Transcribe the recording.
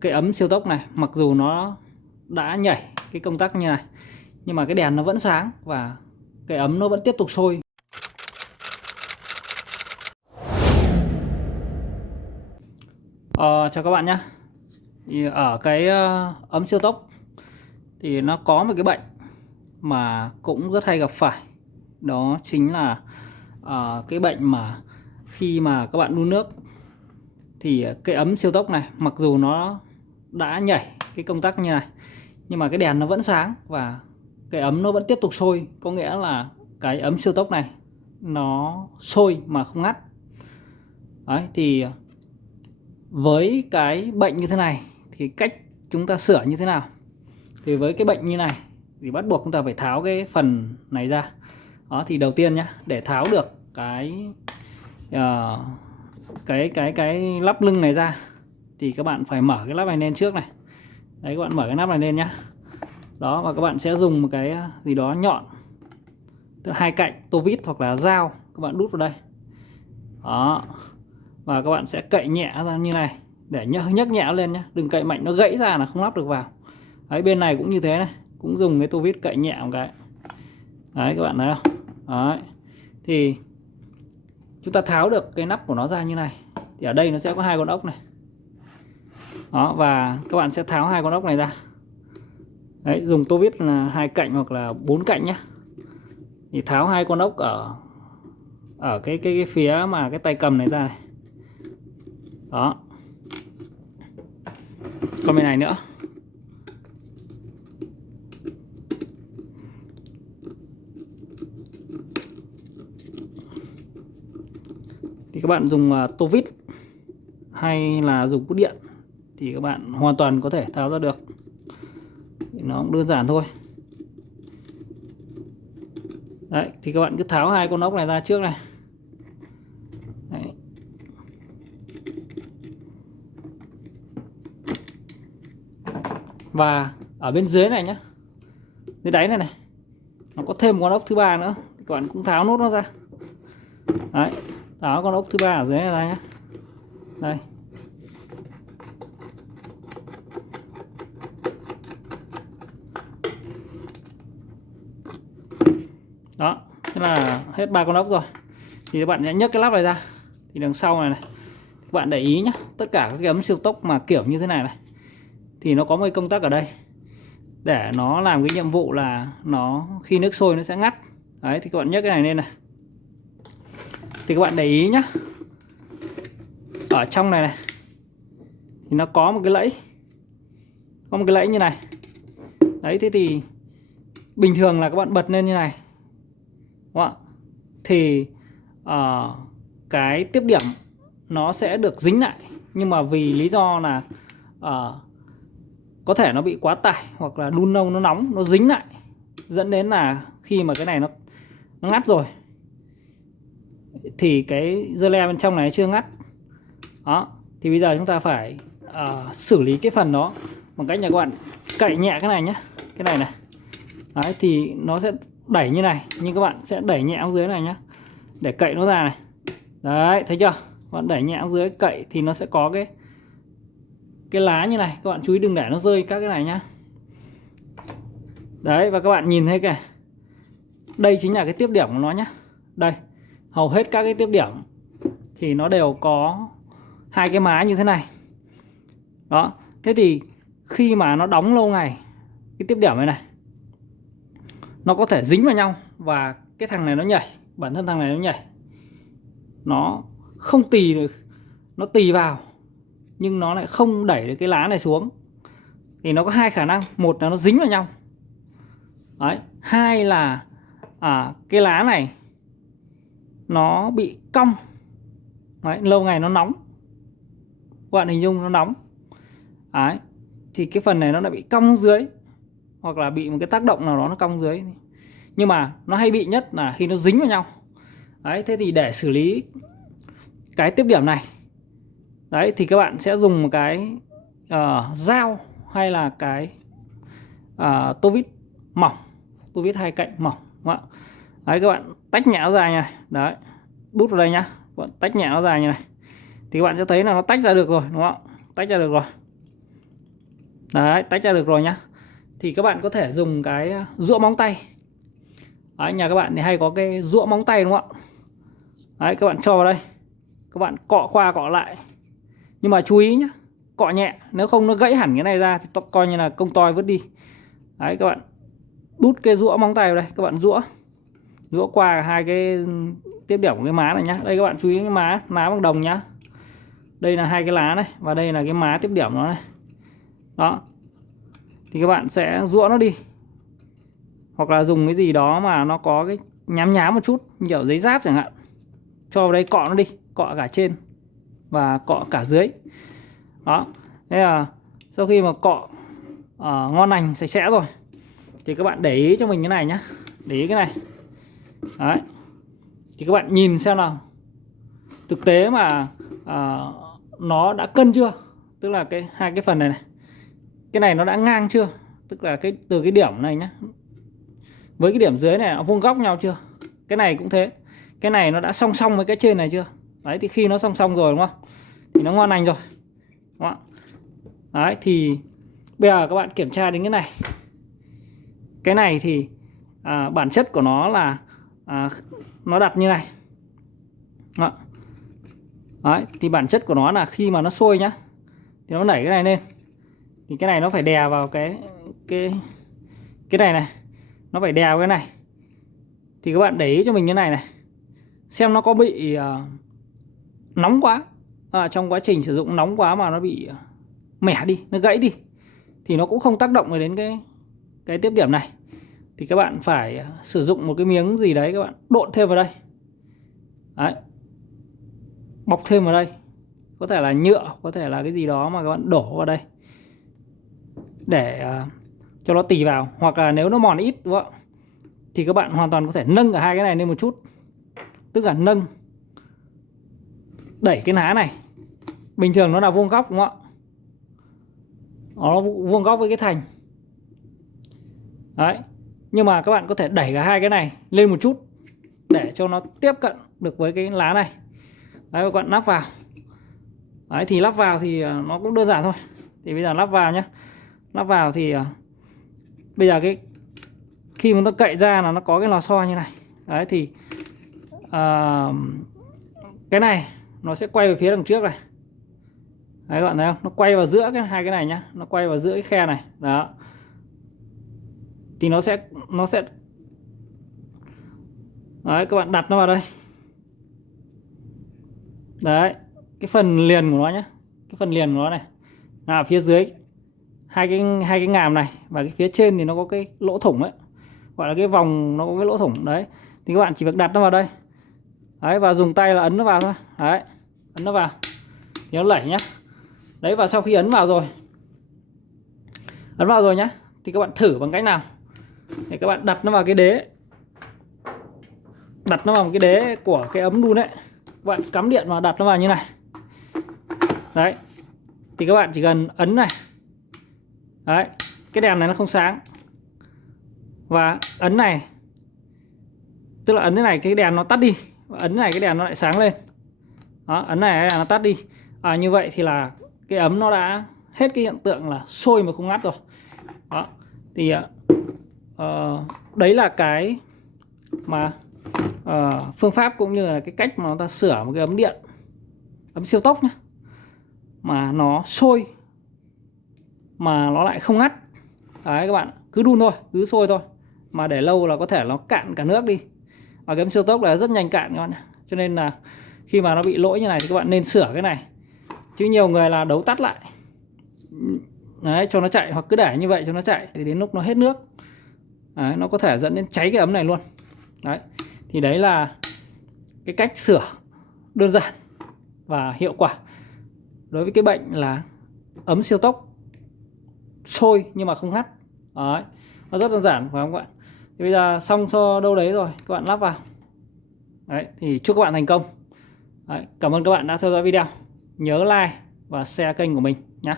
Cái ấm siêu tốc này mặc dù nó đã nhảy cái công tắc như này nhưng mà cái đèn nó vẫn sáng và cái ấm nó vẫn tiếp tục sôi. Chào các bạn nhé. Ở cái ấm siêu tốc thì nó có một cái bệnh mà cũng rất hay gặp phải, đó chính là cái bệnh mà khi mà các bạn đun nước thì cái ấm siêu tốc này mặc dù nó đã nhảy cái công tắc như này nhưng mà cái đèn nó vẫn sáng và cái ấm nó vẫn tiếp tục sôi, có nghĩa là cái ấm siêu tốc này nó sôi mà không ngắt. Đấy, thì với cái bệnh như thế này thì cách chúng ta sửa như thế nào? Thì với cái bệnh như này thì bắt buộc chúng ta phải tháo cái phần này ra. Đó, thì đầu tiên nhá, để tháo được cái lắp lưng này ra thì các bạn phải mở cái lắp này lên trước này. Đấy, các bạn mở cái nắp này lên nhá. Đó, và các bạn sẽ dùng một cái gì đó nhọn, tức là hai cạnh tô vít hoặc là dao, các bạn đút vào đây. Đó, và các bạn sẽ cậy nhẹ ra như này để nhấc nhẹ lên nhé, đừng cậy mạnh nó gãy ra là không lắp được vào. Đấy, bên này cũng như thế này, cũng dùng cái tô vít cậy nhẹ một cái. Đấy, các bạn thấy không? Đấy, thì chúng ta tháo được cái nắp của nó ra như này thì ở đây nó sẽ có hai con ốc này. Đó, và các bạn sẽ tháo hai con ốc này ra. Đấy, dùng tô vít là hai cạnh hoặc là bốn cạnh nhé. Thì tháo hai con ốc ở cái phía mà cái tay cầm này ra này. Đó, còn bên này nữa. Thì các bạn dùng tô vít hay là dùng bút điện thì các bạn hoàn toàn có thể tháo ra được. Thì nó cũng đơn giản thôi. Đấy, thì các bạn cứ tháo hai con ốc này ra trước này. Đấy. Và ở bên dưới này nhé, dưới đáy này này, nó có thêm một con ốc thứ ba nữa, các bạn cũng tháo nốt nó ra. Đấy, tháo con ốc thứ ba ở dưới này ra nhé. Đây. Đó, thế là hết ba con ốc rồi. Thì các bạn sẽ nhấc cái lắp này ra. Thì đằng sau này này, các bạn để ý nhé, tất cả các cái ấm siêu tốc mà kiểu như thế này này thì nó có một cái công tắc ở đây để nó làm cái nhiệm vụ là nó khi nước sôi nó sẽ ngắt. Đấy, thì các bạn nhấc cái này lên này. Thì các bạn để ý nhé, ở trong này này thì nó có một cái lẫy, có một cái lẫy như này. Đấy, thế thì bình thường là các bạn bật lên như này, đúng không ạ? Thì cái tiếp điểm nó sẽ được dính lại, nhưng mà vì lý do là có thể nó bị quá tải hoặc là đun lâu nó nóng, nó dính lại, dẫn đến là khi mà cái này nó ngắt rồi thì cái dơ le bên trong này chưa ngắt. Đó, thì bây giờ chúng ta phải xử lý cái phần đó bằng cách là các bạn cậy nhẹ cái này nhé, cái này này. Đấy, thì nó sẽ đẩy như này, nhưng các bạn sẽ đẩy nhẹ xuống dưới này nhé, để cậy nó ra này. Đấy, thấy chưa? Các bạn đẩy nhẹ xuống dưới cậy thì nó sẽ có cái lá như này, các bạn chú ý đừng để nó rơi các cái này nhá. Đấy, và các bạn nhìn thấy kìa, đây chính là cái tiếp điểm của nó nhé. Đây, hầu hết các cái tiếp điểm thì nó đều có hai cái má như thế này. Đó, thế thì khi mà nó đóng lâu ngày, cái tiếp điểm này này nó có thể dính vào nhau và cái thằng này nó nhảy, bản thân thằng này nó nhảy, nó không tì được, nó tì vào nhưng nó lại không đẩy được cái lá này xuống. Thì nó có hai khả năng, một là nó dính vào nhau. Đấy, hai là cái lá này nó bị cong. Đấy, lâu ngày nó nóng, các bạn hình dung nó nóng. Đấy, thì cái phần này nó lại bị cong dưới, hoặc là bị một cái tác động nào đó nó cong dưới. Nhưng mà nó hay bị nhất là khi nó dính vào nhau. Đấy, thế thì để xử lý cái tiếp điểm này, đấy, thì các bạn sẽ dùng một cái dao hay là cái tô vít mỏng, tô vít hai cạnh mỏng, đúng không ạ? Đấy, các bạn tách nhẹ nó ra như này. Đấy, đút vào đây nhá, các bạn tách nhẹ nó ra như này thì các bạn sẽ thấy là nó tách ra được rồi, đúng không ạ? Tách ra được rồi. Đấy, tách ra được rồi nhá. Thì các bạn có thể dùng cái rũa móng tay. Đấy, nhà các bạn thì hay có cái rũa móng tay đúng không ạ? Đấy, các bạn cho vào đây, các bạn cọ qua cọ lại. Nhưng mà chú ý nhé, cọ nhẹ, nếu không nó gãy hẳn cái này ra thì coi như là công toi vứt đi. Đấy, các bạn đút cái rũa móng tay vào đây, các bạn rũa qua hai cái tiếp điểm của cái má này nhá. Đây các bạn chú ý cái má bằng đồng nhá. Đây là hai cái lá này và đây là cái má tiếp điểm nó này. Đó. Thì các bạn sẽ rũa nó đi. Hoặc là dùng cái gì đó mà nó có cái nhám nhám một chút, như kiểu giấy giáp chẳng hạn. Cho vào đây cọ nó đi, cọ cả trên và cọ cả dưới. Đó. Thế là sau khi mà cọ ngon lành sạch sẽ rồi thì các bạn để ý cho mình cái này nhá. Để ý cái này. Đấy. Thì các bạn nhìn xem nào, thực tế mà nó đã cân chưa? Tức là hai cái phần này này, cái này nó đã ngang chưa? Tức là từ cái điểm này nhá với cái điểm dưới này nó vuông góc nhau chưa? Cái này cũng thế, cái này nó đã song song với cái trên này chưa? Đấy, thì khi nó song song rồi đúng không, thì nó ngon lành rồi đúng không? Đấy, thì bây giờ các bạn kiểm tra đến cái này. Cái này thì bản chất của nó là nó đặt như này. Đó. Đấy, thì bản chất của nó là khi mà nó sôi nhá thì nó đẩy cái này lên, thì cái này nó phải đè vào cái này này, nó phải đè vào cái này. Thì các bạn để ý cho mình cái này này, xem nó có bị nóng quá, trong quá trình sử dụng nóng quá mà nó bị mẻ đi, nó gãy đi, thì nó cũng không tác động đến cái tiếp điểm này. Thì các bạn phải sử dụng một cái miếng gì đấy, các bạn độn thêm vào đây. Đấy, bọc thêm vào đây, có thể là nhựa, có thể là cái gì đó mà các bạn đổ vào đây để cho nó tì vào. Hoặc là nếu nó mòn ít đúng không? Thì các bạn hoàn toàn có thể nâng cả hai cái này lên một chút. Tức là nâng, đẩy cái ná này. Bình thường nó là vuông góc đúng không ạ? Nó vuông góc với cái thành. Đấy. Nhưng mà các bạn có thể đẩy cả hai cái này lên một chút để cho nó tiếp cận được với cái lá này. Đấy, các bạn lắp vào. Đấy, thì lắp vào thì nó cũng đơn giản thôi. Thì bây giờ lắp vào nhé. Lắp vào thì bây giờ khi mà nó cậy ra là nó có cái lò xo như này. Đấy, thì cái này nó sẽ quay về phía đằng trước này. Đấy, các bạn thấy không? Nó quay vào giữa hai cái này nhá. Nó quay vào giữa cái khe này. Đó. Thì nó sẽ đấy, các bạn đặt nó vào đây. Đấy, cái phần liền của nó nhé, cái phần liền của nó này là ở phía dưới hai cái ngàm này, và cái phía trên thì nó có cái lỗ thủng ấy, gọi là cái vòng, nó có cái lỗ thủng đấy. Thì các bạn chỉ việc đặt nó vào đây. Đấy, và dùng tay là ấn nó vào thôi. Đấy, ấn nó vào thì nó lẩy nhá. Đấy, và sau khi ấn vào rồi nhá, thì các bạn thử bằng cách nào để các bạn đặt nó vào cái đế, đặt nó vào một cái đế của cái ấm đun ấy. Các bạn cắm điện vào, đặt nó vào như này. Đấy, thì các bạn chỉ cần ấn này. Đấy, cái đèn này nó không sáng. Và ấn này, tức là ấn thế này cái đèn nó tắt đi, và ấn này cái đèn nó lại sáng lên. Đó, ấn này nó tắt đi. Như vậy thì là cái ấm nó đã hết cái hiện tượng là sôi mà không ngắt rồi. Đó, thì đấy là cái mà phương pháp cũng như là cái cách mà chúng ta sửa một cái ấm điện, ấm siêu tốc nhé, mà nó sôi mà nó lại không ngắt. Đấy, các bạn cứ đun thôi, cứ sôi thôi, mà để lâu là có thể nó cạn cả nước đi. Và cái ấm siêu tốc là rất nhanh cạn các bạn nhé. Cho nên là khi mà nó bị lỗi như này thì các bạn nên sửa cái này. Chứ nhiều người là đấu tắt lại, đấy, cho nó chạy, hoặc cứ để như vậy cho nó chạy, thì đến lúc nó hết nước, đấy, nó có thể dẫn đến cháy cái ấm này luôn. Đấy, thì đấy là cái cách sửa đơn giản và hiệu quả đối với cái bệnh là ấm siêu tốc sôi nhưng mà không ngắt. Đấy, nó rất đơn giản phải không các bạn? Thì bây giờ xong cho đâu đấy rồi, các bạn lắp vào. Đấy, thì chúc các bạn thành công. Đấy, cảm ơn các bạn đã theo dõi video. Nhớ like và share kênh của mình nhé.